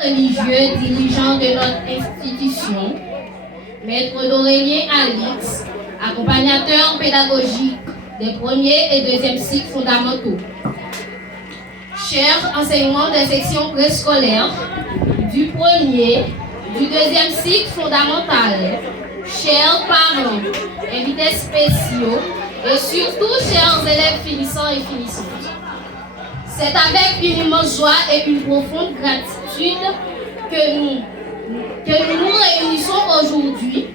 Religieux dirigeant de notre institution, Maître Dorélien Alix, accompagnateur pédagogique des premiers et deuxièmes cycles fondamentaux. Chers enseignants des sections préscolaires, du premier, du deuxième cycle fondamental, chers parents, invités spéciaux et surtout chers élèves finissants et finissantes. C'est avec une immense joie et une profonde gratitude que nous nous réunissons aujourd'hui,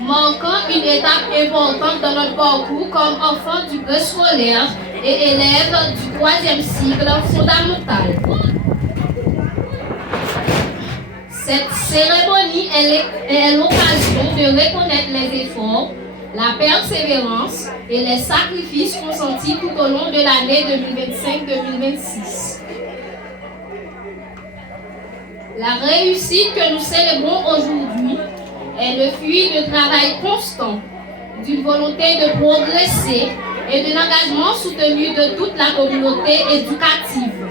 marquant une étape importante dans notre parcours comme enfants du préscolaire et élèves du troisième cycle fondamental. Cette cérémonie est l'occasion de reconnaître les efforts, la persévérance et les sacrifices consentis tout au long de l'année 2025-2026. La réussite que nous célébrons aujourd'hui est le fruit de travail constant, d'une volonté de progresser et d'un engagement soutenu de toute la communauté éducative.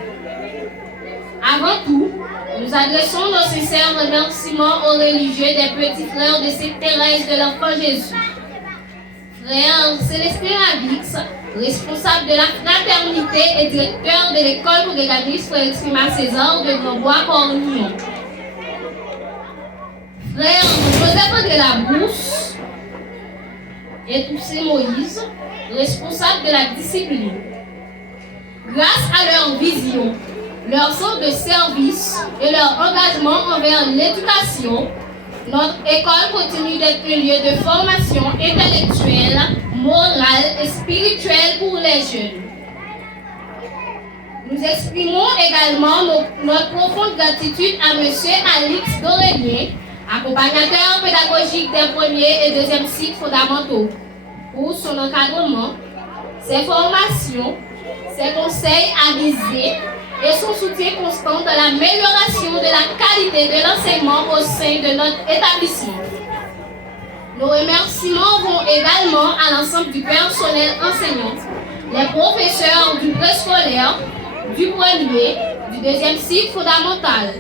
Avant tout, nous adressons nos sincères remerciements aux religieux des petits frères de Sainte Thérèse de l'Enfant Jésus. Frère Célestin Alix, responsable de la fraternité et directeur de l'école congrégatrice Frère Exprima César de Grandbois-Cornillon. Frère Joseph de la Brousse et Toussé Moïse, responsable de la discipline. Grâce à leur vision, leur sens de service et leur engagement envers l'éducation, notre école continue d'être un lieu de formation intellectuelle, morale et spirituelle pour les jeunes. Nous exprimons également notre profonde gratitude à M. Alix Dorélien, accompagnateur pédagogique des premiers et deuxièmes cycles fondamentaux, pour son encadrement, ses formations, ses conseils avisés et son soutien constant dans l'amélioration de la qualité de l'enseignement au sein de notre établissement. Nos remerciements vont également à l'ensemble du personnel enseignant, les professeurs du préscolaire, du premier, du deuxième cycle fondamental,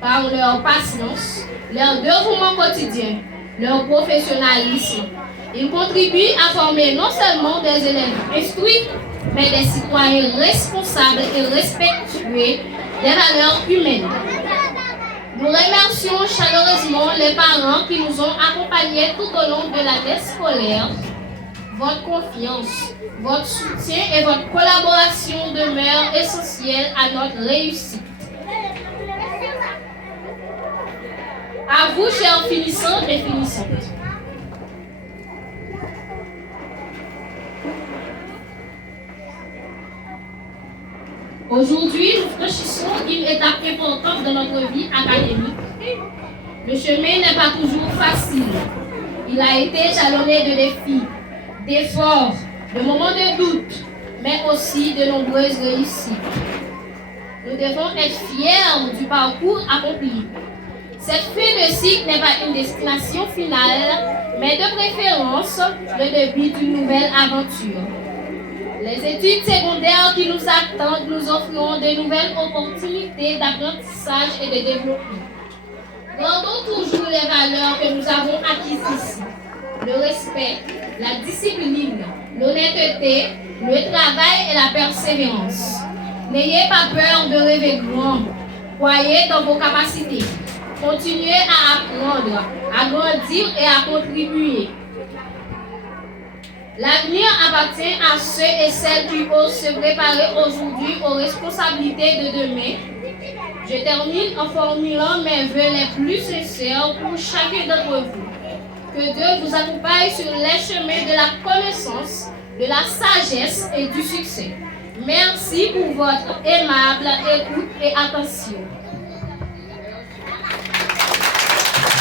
par leur patience, leur dévouement quotidien, leur professionnalisme. Ils contribuent à former non seulement des élèves instruits, mais des citoyens responsables et respectueux des valeurs humaines. Nous remercions chaleureusement les parents qui nous ont accompagnés tout au long de l'année scolaire. Votre confiance, votre soutien et votre collaboration demeurent essentielles à notre réussite. À vous, chers finissants et finissantes. Aujourd'hui, nous franchissons une étape importante dans notre vie académique. Le chemin n'est pas toujours facile. Il a été jalonné de défis, d'efforts, de moments de doute, mais aussi de nombreuses réussites. Nous devons être fiers du parcours accompli. Cette fin de cycle n'est pas une destination finale, mais de préférence le début d'une nouvelle aventure. Les études secondaires qui nous attendent nous offront de nouvelles opportunités d'apprentissage et de développement. Gardons toujours les valeurs que nous avons acquises ici. Le respect, la discipline, l'honnêteté, le travail et la persévérance. N'ayez pas peur de rêver grand. Croyez dans vos capacités. Continuez à apprendre, à grandir et à contribuer. L'avenir appartient à ceux et celles qui osent se préparer aujourd'hui aux responsabilités de demain. Je termine en formulant mes vœux les plus sincères pour chacun d'entre vous. Que Dieu vous accompagne sur les chemins de la connaissance, de la sagesse et du succès. Merci pour votre aimable écoute et attention.